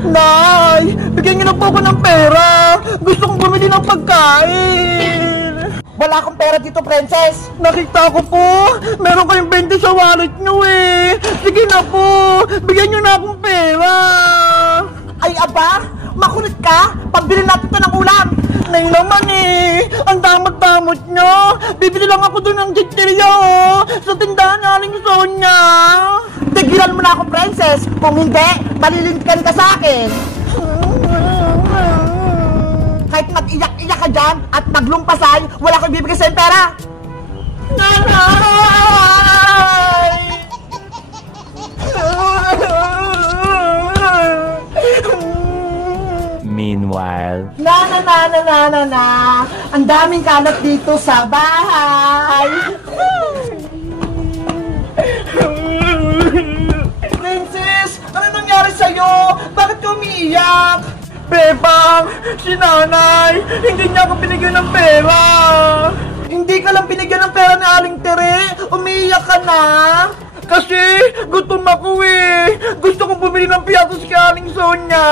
Nay, bigyan niyo na po ako ng pera. Gusto kong bumili ng pagkain. Wala akong pera dito, princess. Nakita ko po, meron kayong 20 sa wallet niyo eh. Sige na po, bigyan niyo na akong pera. Ay, aba, makulit ka. Pambili natin ito ng ulam. Nay naman eh, ang damot-damot niyo. Bibili lang ako doon ng chichirya oh, sa tindahan naling Sonya. Tigilan mo na ako, princess. Kung hindi, malilintikan ka sa akin. Kahit mag-iyak-iyak ka dyan at maglumpasay, wala ko ibibigay sa'yo pera. Nanay! Meanwhile, Na. Ang daming kalat dito sa bahay. Princess, ano nangyari sa'yo? Bakit ka umiiyak? Bebang, si nanay, hindi niya ako binigyan ng pera. Hindi ka lang binigyan ng pera ni Aling Tere, umiiyak ka na. Kasi gutom ako eh. Gusto kong bumili ng piyatos kay Aling Sonya.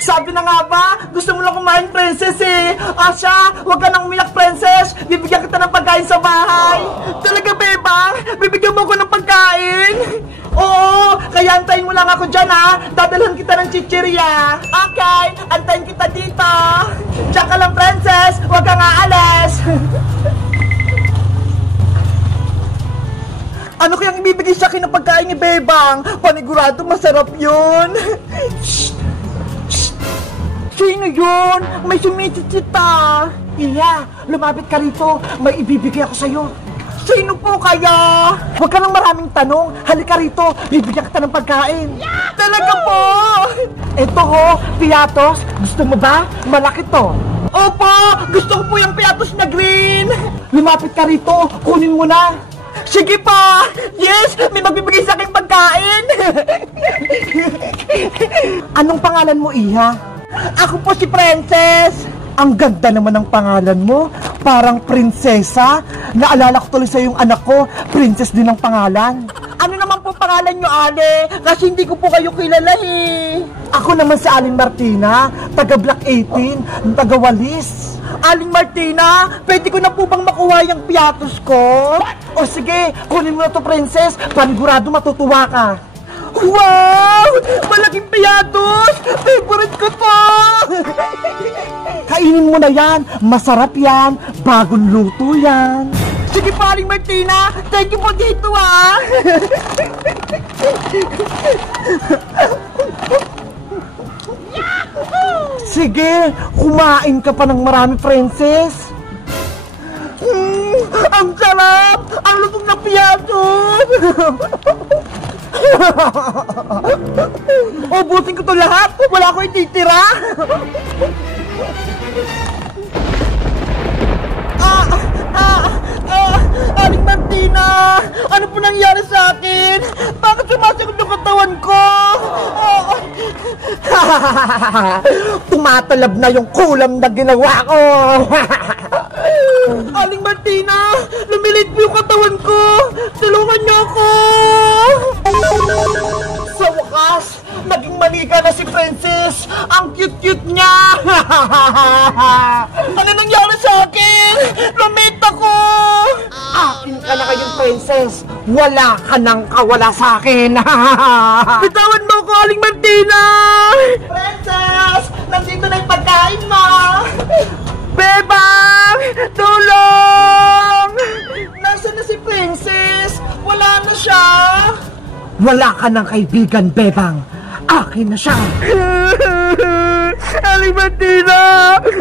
Sabi na nga ba, gusto mo lang kumain, princess eh. Asya, huwag ka nang umiyak, princess. Bibigyan kita ng pagkain sa bahay. Talaga, Bebang? Bibigyan mo ako ng pagkain? Oo, kaya antayin mo lang ako dyan ha. Dadalhan kita ng chichirya. Okay, antayin kita dito. Diyan ka lang, princess. Huwag kang aalis. Ano kayang ibibigay sa akin ng pagkain ni Bebang? Panigurado masarap yun. Sino yun? May sumisitsita. Iya, lumapit ka rito. May ibibigay ako sa'yo. Sino po kaya? Huwag ka nang maraming tanong. Halika rito, bibigyan kita ng pagkain. Talaga po? Ito ho, piyatos. Gusto mo ba? Malaki to. Opo, gusto ko po yung piyatos na green. Lumapit ka rito, kunin mo na. Sige pa! Yes! May magbibigay sa aking pagkain! Anong pangalan mo, Iha? Ako po si Princess! Ang ganda naman ng pangalan mo. Parang prinsesa. Naalala ko tuloy sa yung anak ko. Princess din ang pangalan. Ano naman po pangalan nyo, Ale? Kasi hindi ko po kayo kilala eh. Ako naman si Aling Martina, taga Block 18, taga Walis. Aling Martina, pwede ko na po bang makuha yung piyatos ko? O sige, kunin mo na to, princess. Panigurado matutuwa ka. Wow! Malaking piyatos! Favorite ko to! Kainin mo na yan. Masarap yan. Bagong luto yan. Sige pa, Aling Martina. Thank you po dito, ah! Sige, kumain ka pa ng marami, princess. Ang sarap! Ang lutong na piyatos! Ubusin ko to lahat! Wala ko ititira! Aling Martina! Ano po nangyari sa akin? Bakit sumasagot yung katawan ko? Tumatalab na yung kulam na ginawa ko! Aling Martina! Lumilit po yung katawan ko! Tulungan niyo ako! Sa wakas, naging manika na si Princess! Ang cute-cute niya! Ano nangyari sa akin? Lumit ako! Akin ka na kayong princess! Wala ka nang kawala sa akin! Bitawan mo ko, Aling Martina! Princess! Nandito na yung pagkain mo! Bebang! Tulong! Nasaan na si Princess? Wala na siya! Wala ka ng kaibigan, Bebang! Akin na siya! Aling Martina!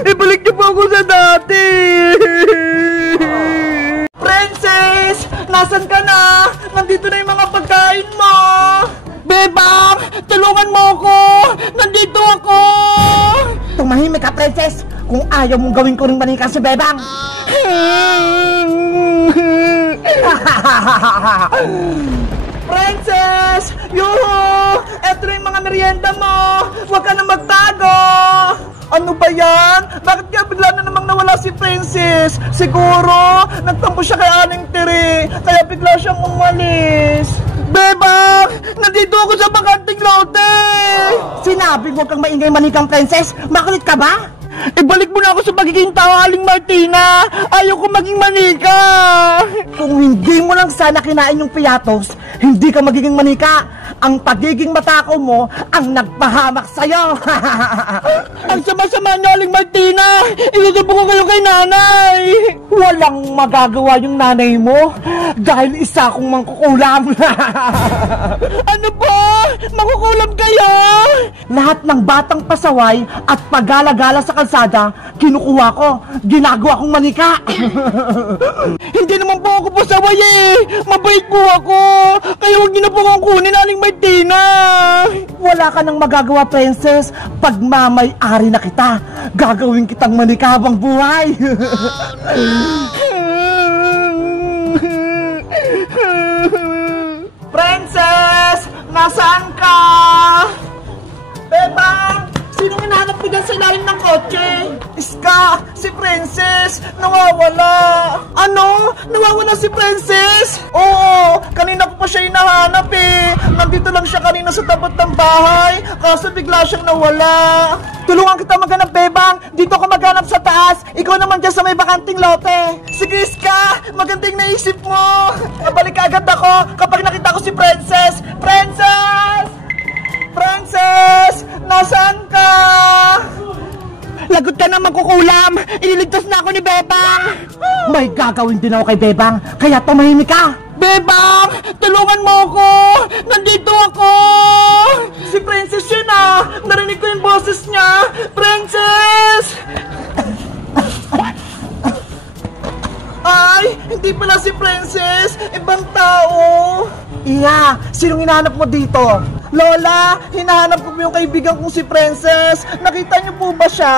Ibalik niyo po ako sa dati! Princess! Nasaan ka na? Nandito na yung mga pagkain mo! Bebang! Tulungan mo ako! Nandito ako! Tumahimik ka, Princess! Kung ayaw mong gawin ko rin manika si Bebang! Princess! Yuhu! Eto na yung mga merienda mo! Huwag ka na magtago! Ano ba yan? Bakit kaya bigla na namang nawala si Princess? Siguro, nagtampo siya kay Aling Tere, kaya bigla siyang umalis. Bebang! Nandito ako sa bakanting lote! Sinabi mo kang maingay manikang princess, makulit ka ba? Ibalik mo na ako sa pagiging tao, Aling Martina! Ayaw ko maging manika! Kung hindi mo lang sana kinain yung piyatos, hindi ka magiging manika. Ang pagiging matakaw mo ang nagpahamak sa'yo. Ang sama-sama niyo, Aling Martina! Isusubo ko kayo kay nanay! Walang magagawa yung nanay mo dahil isa akong mangkukulam. Ano ba? Makukulam kayo? Lahat ng batang pasaway at pagala-gala sa kalsada, kinukuha ko, ginagawa kong manika. Hindi naman po ako pasaway eh! Mabait po ako! Kaya huwag niyo na po akong kunin, Aling Martina! Wala ka nang magagawa, princess. Pagmamay-ari na kita, gagawin kitang manika habang buhay. Princess! Nasaan ka? Bebang! Sinong hinahanap mo dyan sa ilalim ng kotse? Iska! Si Princess! Nawawala! Ano? Nawawala si Princess? Oo! Kanina ko pa siya hinahanap eh! Nandito lang siya kanina sa tapat ng bahay, kaso bigla siyang nawala. Tulungan kita maghanap, Bebang! Dito ka maghanap sa taas! Ikaw naman dyan sa may bakanting lote! Sige, Iska! Magandang naisip mo! Nabalik agad ako kapag nakita ko si Princess! Princess! Princess! Nasaan ka? Lagot ka na magkukulam! Ililigtas na ako ni Bebang! May gagawin din ako kay Bebang, kaya tumahimik ka! Bebang! Tulungan mo ako! Nandito ako! Si Princess yun ah! Narinig ko yung boses niya! Princess! Ay! Hindi pala si Princess! Ibang tao! Iya! Sinong hinahanap mo dito? Lola! Hinahanap ko yung kaibigan kong si Princess! Nakita niyo po ba siya?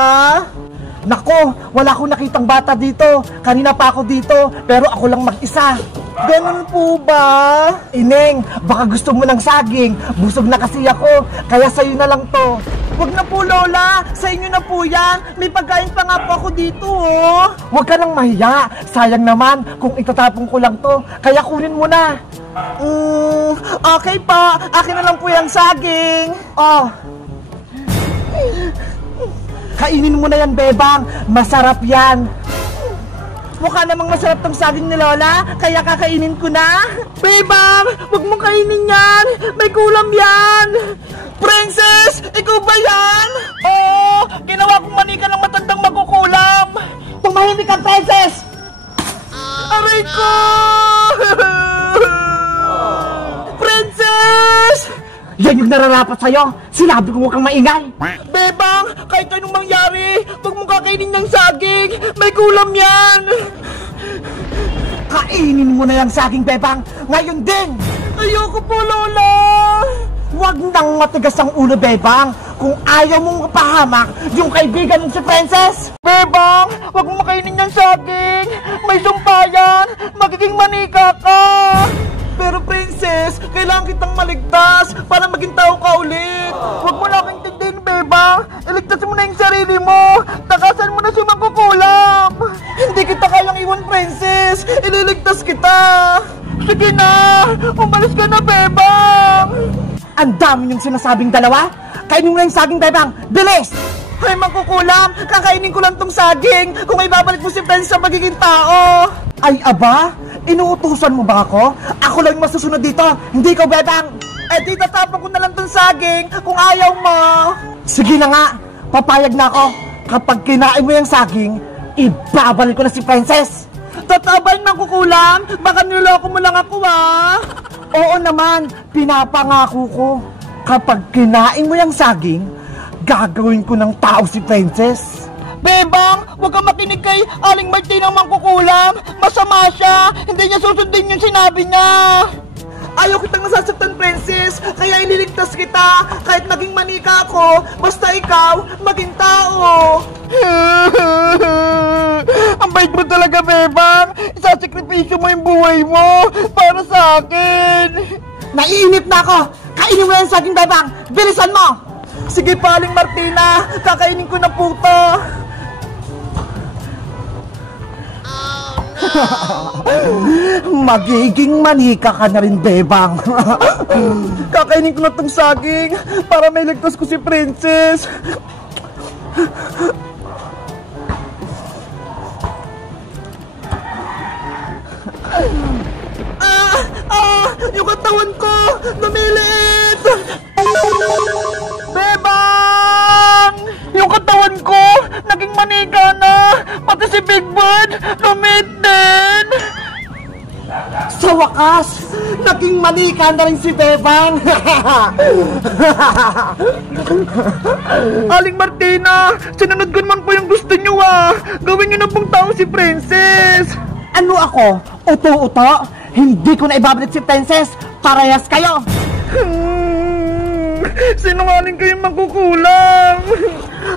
Nako! Wala akong nakitang bata dito! Kanina pa ako dito, pero ako lang mag-isa! Ganun po ba? Ineng, baka gusto mo ng saging. Busog na kasi ako, kaya sa'yo na lang to. Huwag na po, Lola. Sa inyo na po yan. May pagkain pa nga po ako dito, oh. Huwag ka nang mahiya. Sayang naman kung itatapon ko lang to. Kaya kunin mo na. Okay pa. Akin na lang po yung saging. Oh. Kainin mo na yan, Bebang. Masarap yan. Mukha namang masarap tong saging ni Lola, kaya kakainin ko na. Bebang, huwag mong kainin yan. May kulam yan. Princess, ikaw ba yan? Oo! Ginawa kong manika ng matandang magkukulam! Tumahimik ka, Princess! Aray ko! Princess! Yan yung nararapat sa'yo. Sinabi ko huwag kang maingay. Bebang, kahit anong mangyari, huwag mong kakainin ng saging! May kulam yan! Kainin mo na yung saging, Bebang. Ngayon din! Ayoko po, Lola! Huwag nang matigas ang ulo, Bebang. Kung ayaw mong mapahamak yung kaibigan mong si Princess. Bebang, huwag mong makainin ng saging! May sumpayan! Magiging manika ka! Pero Princess, kailangan kitang maligtas para maging tao ka ulit. Huwag mo na aking tindihin, Bebang! Iligtas mo na yung sarili mo! Takasan mo na si magkukulam! Hindi kita kayang iwan, Princess. Ililigtas kita. Sige na! Umalis ka na, Bebang! Ang dami niyong sinasabing dalawa. Kainin mo na yung saging, Bebang. Bilis! Ay, magkukulam. Kakainin ko lang tong saging kung may babalik mo si Princess sa magiging tao. Ay, aba? Inuutusan mo ba ako? Ako lang yung masusunod dito. Hindi ko, Bebang. Eh, di tatapon ko na lang tong saging kung ayaw mo. Sige na nga. Papayag na ako. Kapag kinain mo yung saging, ibabalik ko na si Princess. Tatabay magkukulam? Baka niloko mo lang ako, ah! Oo naman, pinapangako ko. Kapag kinain mo yung saging, gagawin ko ng tao si Princess. Bebang, huwag kang makinig kay Aling Martina magkukulam. Masama siya. Hindi niya susundin yung sinabi niya. Ayaw kitang nasasaktan, Princess. Kaya ililigtas kita. Kahit maging manika ako, basta ikaw, maging tao. Ang bait mo talaga, Bebang. Isasakripisyo mo yung buhay mo para sa akin. Naiinip na ako. Kainin mo yung saging, Bebang. Bilisan mo. Sige pa, Aling Martina. Kakainin ko na po to. Magiging manika ka na rin, Bebang. Kakainin ko na tong saging para may ligtas ko si Princess. Yung katawan ko lumilit. Bebang! Yung katawan ko naging manika na. Pati si Big Bird lumit din. Sa wakas, naging manika na rin si Bebang. Aling Martina, sinunod ko naman po yung gusto nyo Gawin nyo na pong tao si Princess. Ano ako? Uto-uto? Hindi ko na ibabalik si Princess. Parehas kayo. Sinungaling kayong magkukulang.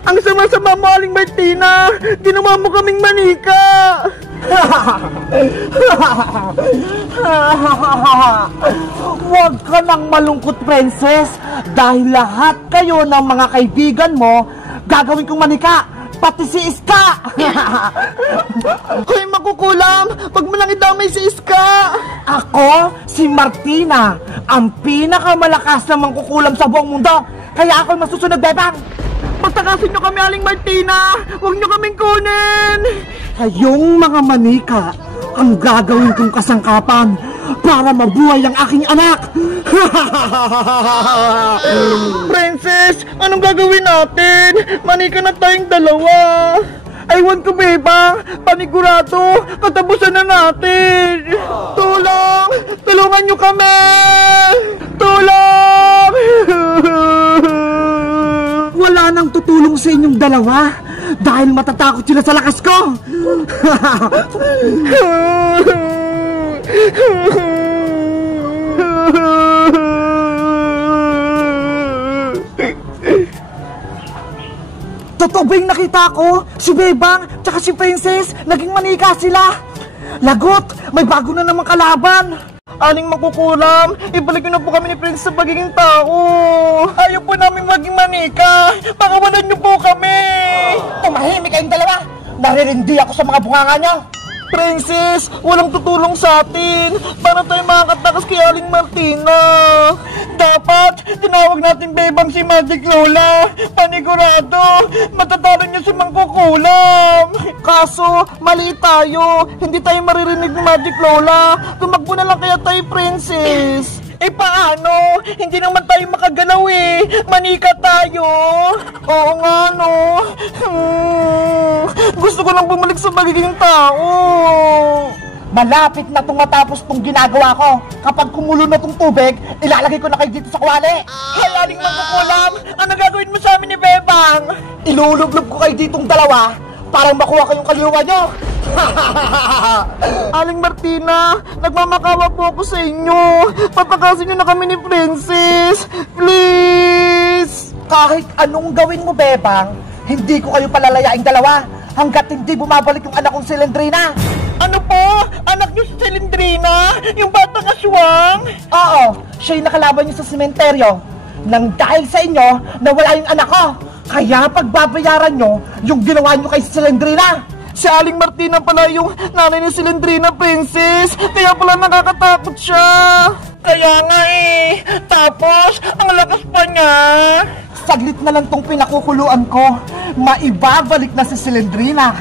Ang sama-sama mo, Aling Martina. Ginawa mo kaming manika. Huwag ka nang malungkot, Princess. Dahil lahat kayo ng mga kaibigan mo, gagawin kong manika. Pati si Iska. Hoy, makukulam. Wag mo lang idamay si Iska. Ako, si Martina, ang pinakamalakas na mangkukulam sa buong mundo. Kaya ako masusunod, Bebang. Pagtakasin nyo kami, Aling Martina. Huwag nyo kaming kunin. Kayong mga manika ang gagawin kong kasangkapan para mabuhay ang aking anak. Princess, anong gagawin natin? Manika na tayong dalawa. Aywan ko, Bebang. Panigurado, katapusan na natin. Tulong! Tulungan nyo kami! Tulong! Wala nang tutulong sa inyong dalawa dahil matatakot sila sa lakas ko. Totoo ba yung nakita ko? Si Bebang tsaka si Princess, naging manika sila. Lagot, may bago na namang kalaban. Aling makukulam, ibalik nyo na po kami ni Prince sa pagiging tao. Ayaw po namin maging manika. Pakawalan nyo po kami. Tumahimik kayong dalawa. Naririndi ako sa mga bunganga nyo. Princess, walang tutulong sa atin. Paano tayo makakatakas kay Aling Martina? Dapat, tinawag natin Bebang si Magic Lola. Panigurado, matatalo niyo si Mangkukulam. Kaso, mali tayo. Hindi tayo maririnig ni Magic Lola. Tumakbo na lang kaya tayo, Princess. Eh paano? Hindi naman tayo makagalaw Manika tayo. Oo nga no. Gusto ko lang bumalik sa pagiging tao. Malapit na itong matapos itong ginagawa ko. Kapag kumulo na itong tubig, ilalagay ko na kayo dito sa kuwali. Aling Mangkukulam, ano gagawin mo sa amin ni Bebang? Ilulublob ko kayo ditong dalawa para makuha kayong kaliwa nyo. Aling Martina, nagmamakawa po ako sa inyo. Patakasin nyo na kami ni Princess. Please! Kahit anong gawin mo, Bebang, hindi ko kayo palalayaing dalawa hanggat hindi bumabalik yung anak kong si Lendrina. Ano po? Anak nyo si Lendrina? Yung batang aswang? Oo, siya yung nakalaban nyo sa sementeryo. Nang dahil sa inyo, nawala yung anak ko. Kaya pagbabayaran nyo yung ginawa nyo kay si Lendrina. Si Aling Martina pala yung nanay ni Lendrina, Princess. Kaya pala nakakatakot siya. Kaya nga Tapos, ang lakas pa niya. Saglit na lang tong pinakukuluan ko. Maibabalik na si Lendrina.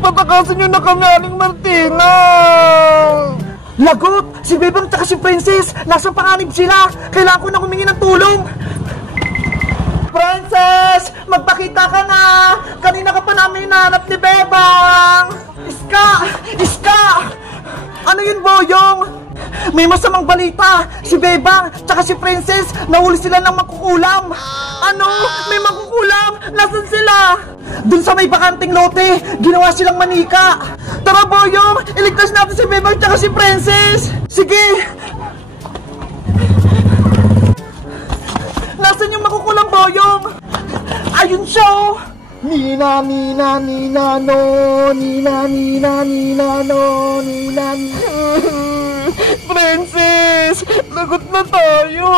Patakasin nyo na kami, Aling Martina. Lagot! Si Bebang at si Princess, nasa panganib sila. Kailangan ko na humingi ng tulong. Princess! Magpakita ka na! Kanina ka pa namin hinahanap ni Bebang! Iska! Iska! Ano yun, Boyong? May masamang balita! Si Bebang tsaka si Princess nahuli sila ng mangkukulam! Ano? May mangkukulam? Nasaan sila? Dun sa may bakanting lote, ginawa silang manika! Tara, Boyong! Iligtas natin si Bebang tsaka si Princess! Sige! Nasaan yung makukulang, Boyong? Ayun siya oh! Nina, Nina, Nina, no, Nina, Nina, Nina, no, Nina, Nina. Princess! Lagot na tayo!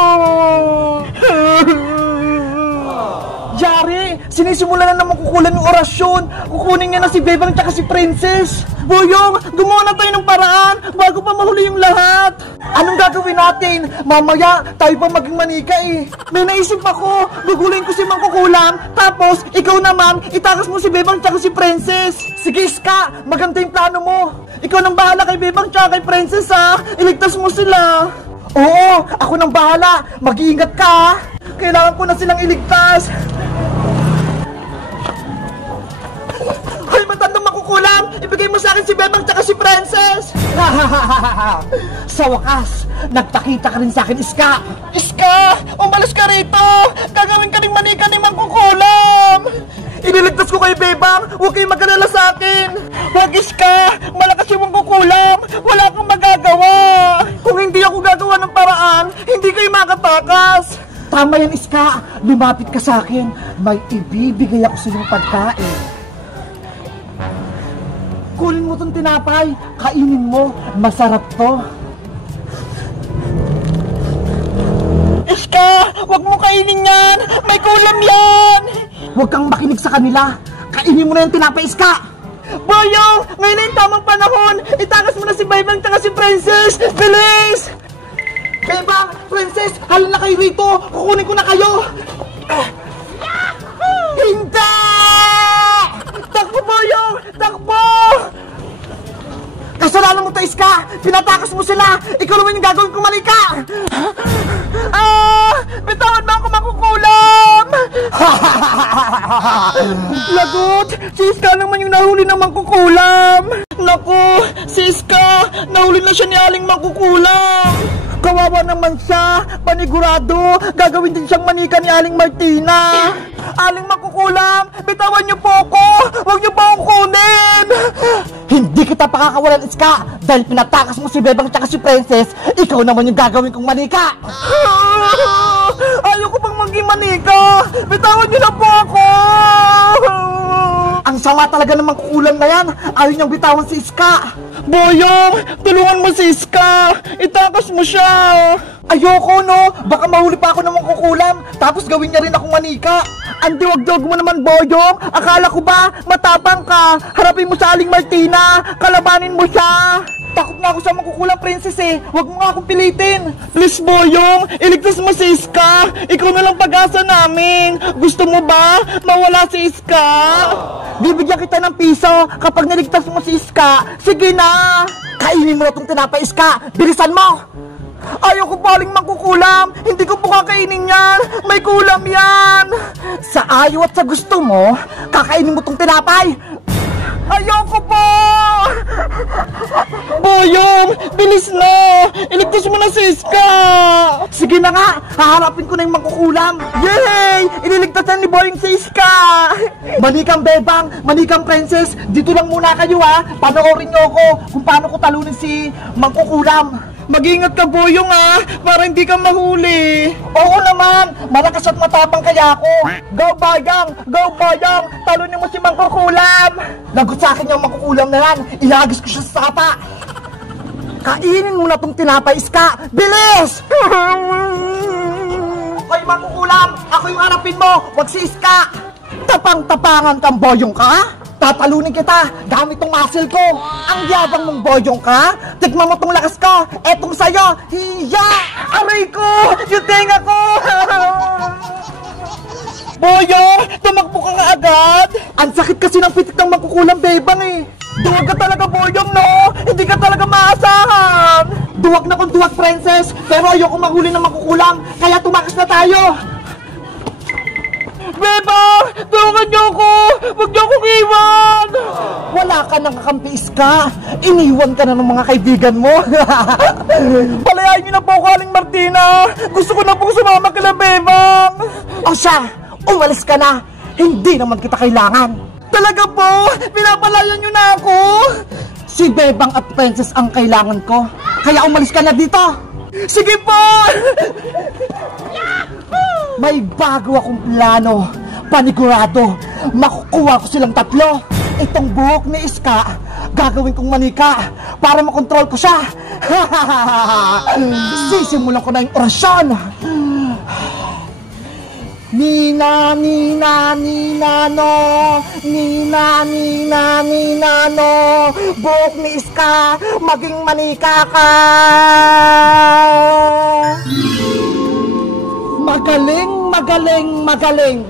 Yari! Sinisimulan na naman kukulan yung orasyon. Kukunin niya na si Bebang tsaka si Princess. Boyong, gumawa na tayo ng paraan bago pa mahuli yung lahat. Anong gagawin natin? Mamaya, tayo pa maging manika eh. May naisip ako, gugulin ko si Mangkukulam, tapos ikaw naman, itakas mo si Bebang tsaka si Princess. Sige, Iska, maganda yung plano mo. Ikaw nang bahala kay Bebang tsaka kay Princess ha. Iligtas mo sila. Oo, ako nang bahala. Mag-iingat ka ha. Kailangan ko na silang iligtas. Hoy, matandang Mangkukulam! Ibigay mo sa akin si Bebang tsaka si Princess! Sa wakas, nagpakita ka rin sa akin, Iska! Iska! Umalis ka rito! Gagawin ka rin manika ni Mangkukulam! Iniligtas ko kay Bebang! Huwag kayong mag-alala sa akin! Huwag, Iska! Malakas yung Mangkukulam! Wala akong magagawa! Kung hindi ako gagawa ng paraan, hindi kayo makatakas! Tama yan, Iska! Lumapit ka sa akin! May ibibigay ako sa iyong pagkain! Kunin mo tong tinapay, kainin mo, masarap to. Iska, wag mo kainin yan, may kulam yan. Huwag kang makinig sa kanila, kainin mo na yung tinapay, Iska. Boyong, ngayon na yung tamang panahon, itakas mo na si Bebang at si Princess, bilis! Bebang, Princess, halina kayo rito, kukunin ko na kayo. Hindi! Takbo, Boyong! Takbo! Kasalanan mo to, Iska! Pinatakas mo sila! Ikaw naman yung gagawin kong manika! Bitawan mo ako, Mangkukulam! Lagot! Si Iska naman yung nahuli ng Mangkukulam! Naku! Si Iska! Nahuli na siya ni Aling Mangkukulam! Kawawa naman siya! Panigurado! Gagawin din siyang manika ni Aling Martina! Aling Mangkukulam! Bitawan niyo po ako! Huwag niyo po akong kunin! Hindi kita pakakawalan, Iska! Dahil pinatakas mo si Bebang at si Princess, ikaw naman yung gagawin kong manika! Ayaw ko pang maging manika! Bitawan niyo na po ako! Ang sama talaga ng Mangkukulam na yan! Ayaw niyang bitawan si Iska! Boyong! Tulungan mo si Iska! Itakas mo siya! Ayoko, no? Baka mahuli pa ako ng Mangkukulam, tapos gawin niya rin akong manika! Ang diwag-diwag mo naman, Boyong! Akala ko ba matapang ka? Harapin mo sa Aling Martina! Kalabanin mo siya! Takot na ako sa Mangkukulam, Princess eh! Huwag mo nga akong pilitin! Please, Boyong! Iligtas mo si Iska! Ikaw na lang pag-asa namin! Gusto mo ba mawala si Iska? Bibigyan kita ng piso kapag niligtas mo si Iska! Sige na! Kainin mo na itong tinapay, Iska! Bilisan mo! Ayoko paling Mangkukulam! Hindi ko po kakainin yan! May kulam yan! Sa ayaw at sa gusto mo, kakainin mo tong tinapay! Ayoko po! Boyong! Bilis na! Iligtas mo na si Iska! Sige na nga! Haharapin ko na yung Mangkukulam! Yay! Ililigtas na ni Boyong si Iska! Manikang Bebang! Manikang Princess! Dito lang muna kayo ha! Panoorin nyo ako kung paano ko talunin si Mangkukulam! Mag-ingat ka, Boyong ha, para hindi ka mahuli. Oo naman, malakas at matapang kaya ako. Go, Bayang! Go, Bayang! Talunin mo si Mangkukulam! Lagot sa akin yung Mangkukulam na yan. Ilagis ko siya sa sapa. Kainin mo na tong tinapay, Iska. Bilis! Hoy, Mangkukulam! Ako yung harapin mo, wag si Iska! Tapang-tapangan kang Boyong ka? Tatalunin kita gamit tong muscle ko. Ang yabang mong, Boyong ka. Tikman mo tong lakas ko. Etong sayo. Hiya! Aray ko! Yung tenga ko! Boyong! Tumakbo ka nga agad! Ang sakit kasi ng pitik ng Mangkukulam, Bebang eh. Duwag ka talaga, Boyong, no? Hindi ka talaga maasahan! Duwag na kung duwag, Princess. Pero ayoko mahuli ng Mangkukulam. Kaya tumakas na tayo. Bebang! Tulungan niyo ako! Huwag niyo akong iwan! Wala ka nang kakampi, Iska! Iniwan ka na ng mga kaibigan mo! Palayain niyo na po ako, Aling Martina! Gusto ko na pong sumama kila Bebang! O siya! Umalis ka na! Hindi naman kita kailangan! Talaga po? Pinapalayan niyo na ako? Si Bebang at Princess ang kailangan ko! Kaya umalis ka na dito! Sige po! May bago akong plano. Panigurado, makukuha ko silang tatlo. Itong buhok ni Iska, gagawin kong manika para makontrol ko siya. Sisimulan ko na yung orasyon. Nina, Nina, Nina, no. Nina, Nina, Nina, no. Buhok ni Iska, maging manika ka. Magaling, magaling, magaling.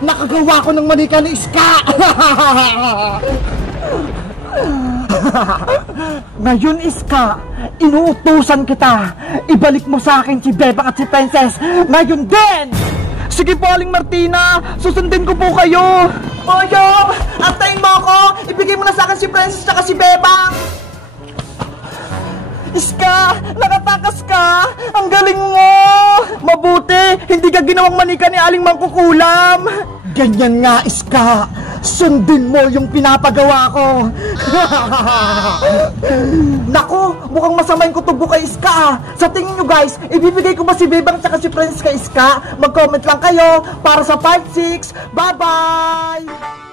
Nakagawa ko ng manika ni Iska. Ngayon, Iska, inuutusan kita. Ibalik mo sa akin si Bebang at si Princess. Ngayon din! Sige po, Aling Martina, susundin ko po kayo. Boyong, antayin mo ako. Ibigay mo na sa akin si Princess at si Bebang. Iska, nakatakas ka. Ang galing mo. Mabuti, hindi ka ginawang manika ni Aling Mangkukulam. Ganyan nga, Iska. Sundin mo yung pinapagawa ko. Naku, mukhang masama yung kutubo kay Iska. Sa tingin nyo guys, ibibigay ko ba si Bebang tsaka si Princess kay Iska? Mag-comment lang kayo para sa part 6. Bye-bye!